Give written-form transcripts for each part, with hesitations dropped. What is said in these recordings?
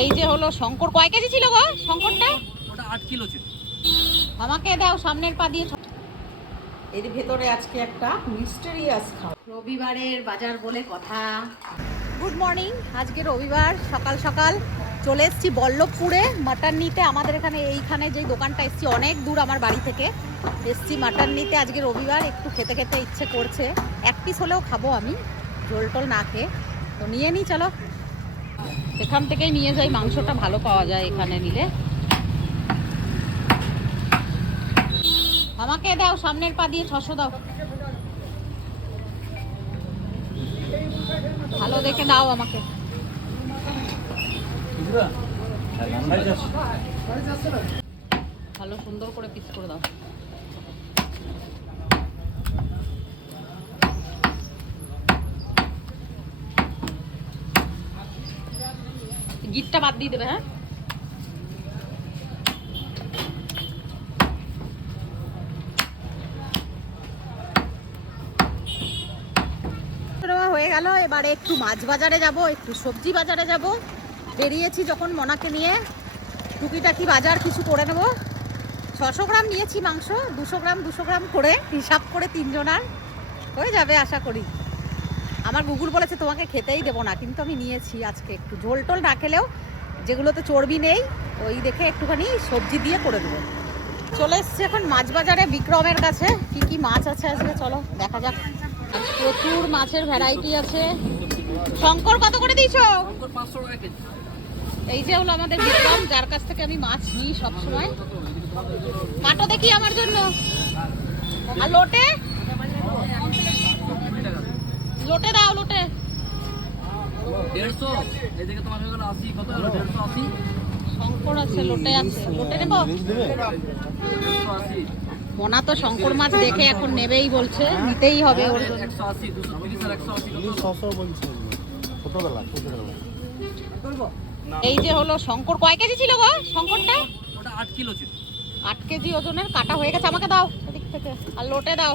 এই যে হলো শঙ্কর। কয় কেজি ছিল গো শঙ্করটা? ওটা 8 কিলো ছিল। আমাকে দাও সামনের পা দিয়ে। এর ভেতরে আজকে একটা মিস্টেরিয়াস খাবার। রবিবারের বাজার বলে কথা। Good morning. আজকে রবিবার সকাল সকাল চলে এসেছি বল্লভপুরে মাটন নিতে। আমাদের এখানে এইখানে যে দোকানটা এসেছি অনেক দূর আমার বাড়ি থেকে। এসেছি মাটন নিতে। আজকে রবিবার একটু খেতে খেতে ইচ্ছে করছে। এক পিস হলেও খাবো আমি, ঝোল টোল না খেয়ে। তো নিয়ে নিই, চলো এখান থেকেই নিয়ে যাই। মাংসটা ভালো পাওয়া যায় এখানে নিলে। আমাকে দাও সামনের পা দিয়ে 600 দাও। ভালো দেখে দাও আমাকে। ভালো সুন্দর করে পিস করে দাও। গিটটা বাদ দিয়ে দেবে। হ্যাঁ, হয়ে গেল। এবারে একটু মাছ বাজারে যাব, একটু সবজি বাজারে যাব। বেরিয়েছি যখন মনাকে নিয়ে, টুকিটাকি বাজার কিছু করে নেব। 600 গ্রাম নিয়েছি মাংস, 200 গ্রাম করে হিসাব করে তিনজনার হয়ে যাবে আশা করি। আমার গুগল বলেছে তোমাকে খেতেই দেবো না, কিন্তু আমি নিয়েছি আজকে। একটু ঝোল টোল না খেলেও যেগুলোতে চর্বি নেই ওই দেখে একটুখানি সবজি দিয়ে করে দেবো। চলে এসছি এখন মাছ বাজারে বিক্রমের কাছে। কি কি মাছ আছে আজকে চলো দেখা যাক। প্রচুর মাছের ভ্যারাইটি আছে। শঙ্কর কত করে দিয়েছো? 500 টাকা কেজি। এই যে হলো আমাদের বিক্রম, যার কাছ থেকে আমি মাছ নিই সবসময়। কাটো দেখি আমার জন্য। আর লোটে লোটে দাও, লোটে 150। এদিকে তোমার হয়ে গেল 80। কত হলো? 150 80। শঙ্কর আছে, লোটে আছে। লোটে নেবো। 180। মোনা তো শঙ্কর মাছ দেখে এখন নেবেই বলছে, নিতেই হবে ওর জন্য। 180 230 আর 180 ছোটবেলা এই যে হলো শঙ্কর। কয় কেজি ছিল গো শঙ্করটা? ওটা 8 কিলো ছিল। 8 কেজি ওজনের কাটা হয়ে গেছে। আমাকে দাও এদিক থেকে। আর লোটে দাও।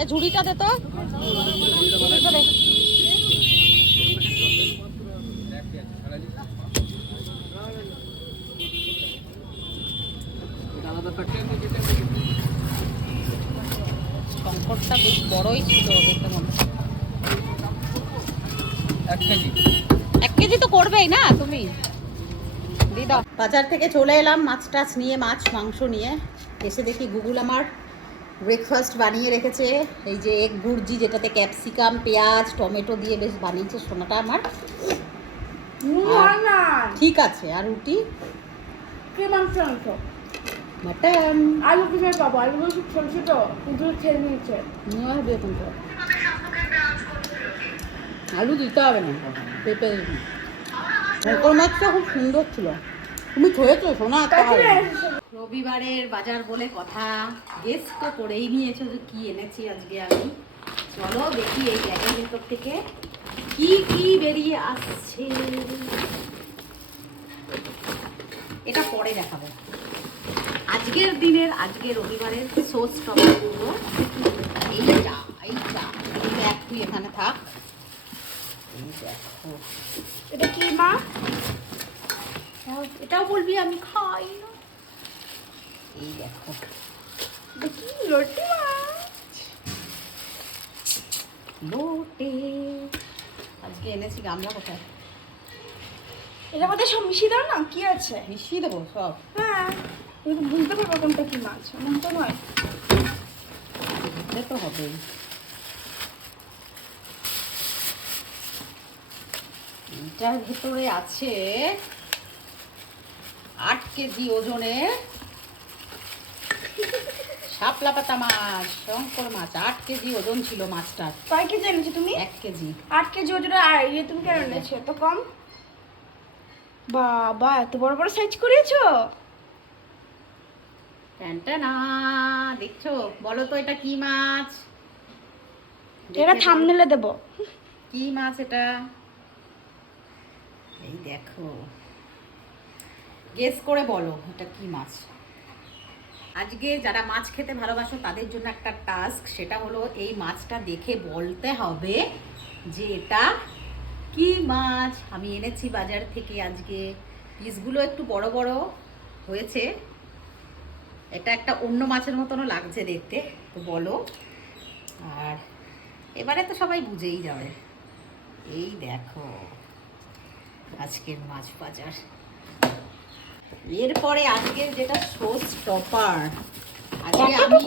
এ ঝুড়িটা দে তো। ঝুড়িটা দে। শঙ্করটা বেশ বড়ই ছিল দেখতে মনে হয়। 1 কেজি। 1 কেজি তো করবেই না তুমি। দি দাও। বাজার থেকে চলে এলাম মাছ টাছ নিয়ে, মাছ মাংস নিয়ে। এসে দেখি গুগল আমার ব্রেকফাস্ট বানিয়ে রেখেছে। এই যে এগ ভুর্জি, যেটাতে ক্যাপসিকাম পেঁয়াজ টমেটো দিয়ে বেশ বানিয়েছে সোনাটা আমার। ঠিক আছে। আর রুটি মাটন। আলু কিনে পাবো? আলুগুলো খুব ছোট ছোট, কিন্তু খেয়ে নিয়েছে। নিয়ে আসবে এখন তো। আলু দিতে হবে না, পেঁপে শঙ্কর মাছটা খুব সুন্দর ছিল। তুমি খেয়েছো সোনা? রবিবারের বাজার বলে কথা। গেস তো করেই নিয়েছো যে কি এনেছি আজকে আমি। চলো দেখি এই ব্যাগের ভেতর থেকে কি কি বেরিয়ে আসছে। এটা পরে দেখাবো। আজকের দিনের, আজকে রবিবারের সোস টমেটোগুলো। এইটা দেখ, তুই এখানে থাক। এই দেখো, এটা কি মা? এটাও বলবি আমি খাই না। এই দেখো, এটা কি? রুটি মাছ। লোটে আজকে এনেছি। গামলা কোথায়? এটা মধ্যে সব মিশিয়ে দাও না, কি আছে? মিশিয়ে দেবো সব। হ্যাঁ, তুমি তো বুঝতে পারবো কোনটা কি মাছ, এমন তো নয়। বুঝতে তো হবেই। এটার ভেতরে আছে 8 কেজি ওজনের শাপলা পাতা মাছ, শঙ্কর মাছ। 8 কেজি ওজন ছিল মাছটার। কয় কেজি এনেছো তুমি? 1 কেজি। 8 কেজি ওজনের। আর ইয়ে তুমি কেন এনেছো এত কম? বাবা, এত বড় বড় সাইজ করেছো। প্যান্টা না দেখছো? বলো তো এটা কি মাছ? এটা থাম্বনেলে দেব। কি মাছ এটা? এই দেখো, গেস করে বলো এটা কি মাছ। আজকে যারা মাছ খেতে ভালোবাসো তাদের জন্য একটা টাস্ক, সেটা হলো এই মাছটা দেখে বলতে হবে যে এটা কি মাছ আমি এনেছি বাজার থেকে আজকে। পিসগুলো একটু বড় বড় হয়েছে। এটা একটা অন্য মাছের মতনও লাগছে দেখতে, তো বলো। আর এবারে তো সবাই বুঝেই যাবে। এই দেখো আজকের মাছ বাজার। এরপরে আজকের যেটা শো স্টপার, আজকে আমি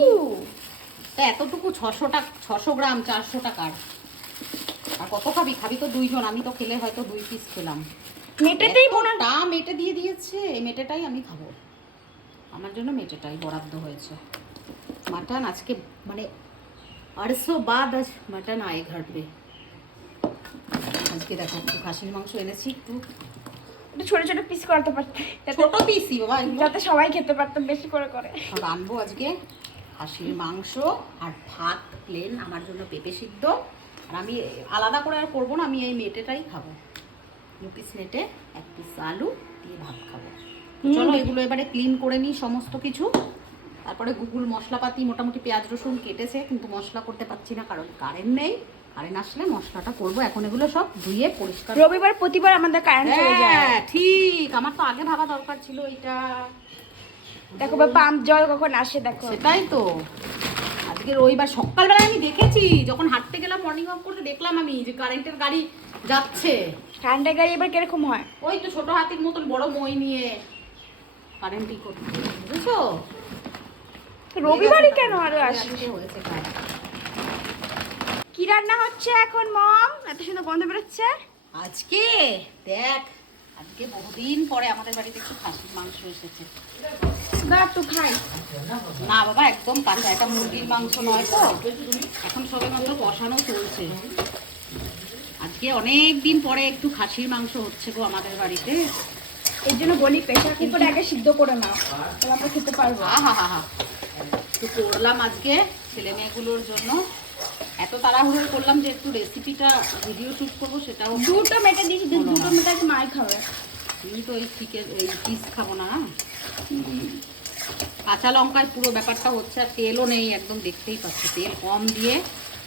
এতটুকু 600 গ্রাম 400 টাকার। আর কত খাবি? খাবি তো 2 জন, আমি তো খেলে হয়তো 2 পিস খেলাম। মেটেতেই বোনা মেটে দিয়ে দিয়েছে, এই মেটেটাই আমি খাবো। আমার জন্য মেটেটাই বরাদ্দ হয়েছে। মাটন আজকে মানে 800 বাদ আজ মাটন আয়ে ঘর পে। আজকে দেখো একটু খাসির মাংস এনেছি, একটু ছোট ছোট পিস করতে পারতে, ছোট পিসই বাবা, যাতে সবাই খেতে পারতাম বেশি করে করে। রানবো আজকে খাসির মাংস আর ভাত প্লেন, আমার জন্য পেঁপে সিদ্ধ। আর আমি আলাদা করে আর করবো না, আমি এই মেটেটাই খাবো। 2 পিস মেটে 1 পিস আলু দিয়ে ভাত খাবো। চলো এগুলো এবারে ক্লিন করে নিই সমস্ত কিছু। তারপরে গুগল মশলাপাতি মোটামুটি পেঁয়াজ রসুন কেটেছে, কিন্তু মশলা করতে পারছি না কারণ কারেন্ট নেই। কারেন্ট আসলে মশলাটা করবো। এখন এগুলো সব ধুয়ে পরিষ্কার। রবিবার প্রতিবার আমাদের কারেন্ট চলে যায়। হ্যাঁ ঠিক, আমার তো আগে ভাবা দরকার ছিল এটা। দেখো বা পাম্প জল কখন আসে দেখো। সেটাই তো। আজকে রবিবার সকালবেলায় আমি দেখেছি, যখন হাঁটতে গেলাম মর্নিং ওয়াক করতে, দেখলাম আমি যে কারেন্টের গাড়ি যাচ্ছে। কারেন্টের গাড়ি এবার কিরকম হয়? ওই তো ছোট হাতির মতন বড় মই নিয়ে কারেন্টই করতে, বুঝছো? রবিবারই কেন আরো আসে? আজকে হয়েছে কাজ। কি রান্না হচ্ছে এখন মম? এত সুন্দর গন্ধ বেরোচ্ছে। আজকে দেখ, আজকে বহুদিন পরে আমাদের বাড়িতে একটু খাসির মাংস এসেছে। না একটু খাই। না বাবা, একদম কাঁচা, এটা মুরগির মাংস নয় তো, এখন সবে মাত্র কষানো চলছে। আজকে অনেক দিন পরে একটু খাসির মাংস হচ্ছে গো আমাদের বাড়িতে। এর জন্য বলি প্রেশার কুকারে আগে সিদ্ধ করে নাও, তাহলে আমরা খেতে পারবো। হা একটু করলাম আজকে ছেলে মেয়েগুলোর জন্য। এত তাড়াহুড়ো করলাম যে একটু রেসিপিটা ভিডিও শ্যুট করবো, সেটাও। 2টো মেটে দিয়েছি, 2টো মেটে আজ মাই খাবে। তুমি তো এই চিকেন এই পিস খাবো না। কাঁচা লঙ্কায় পুরো ব্যাপারটা হচ্ছে, আর তেলও নেই একদম, দেখতেই পাচ্ছি তেল কম দিয়ে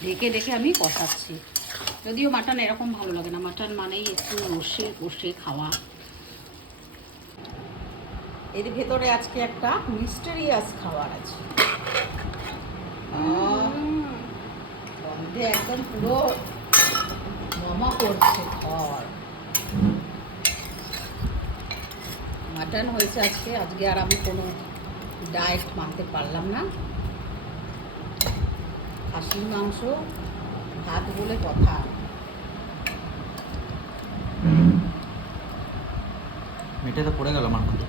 ঢেকে ঢেকে আমি কষাচ্ছি। যদিও মাটন এরকম ভালো লাগে না, মাটন মানেই একটু রসে কষে খাওয়া। এর ভেতরে আজকে একটা মিস্টেরিয়াস খাবার আছে। গন্ধে একদম পুরো মামা করছে ঘর। মাটন হয়েছে আজকে। আজকে আর আমি কোনো ডায়েট মানতে পারলাম না। খাসির মাংস ভাত বলে কথা। মেটেতে পড়ে গেল আমার মধ্যে।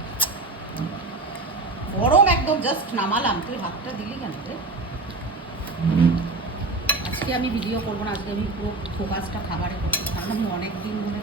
গরম একদম, জাস্ট নামালাম। তুই ভাতটা দিলি কেন রে? আজকে আমি ভিডিও করবো না, আজকে আমি পুরো ফোকাসটা খাবারে করছি, কারণ আমি অনেক দিন ধরে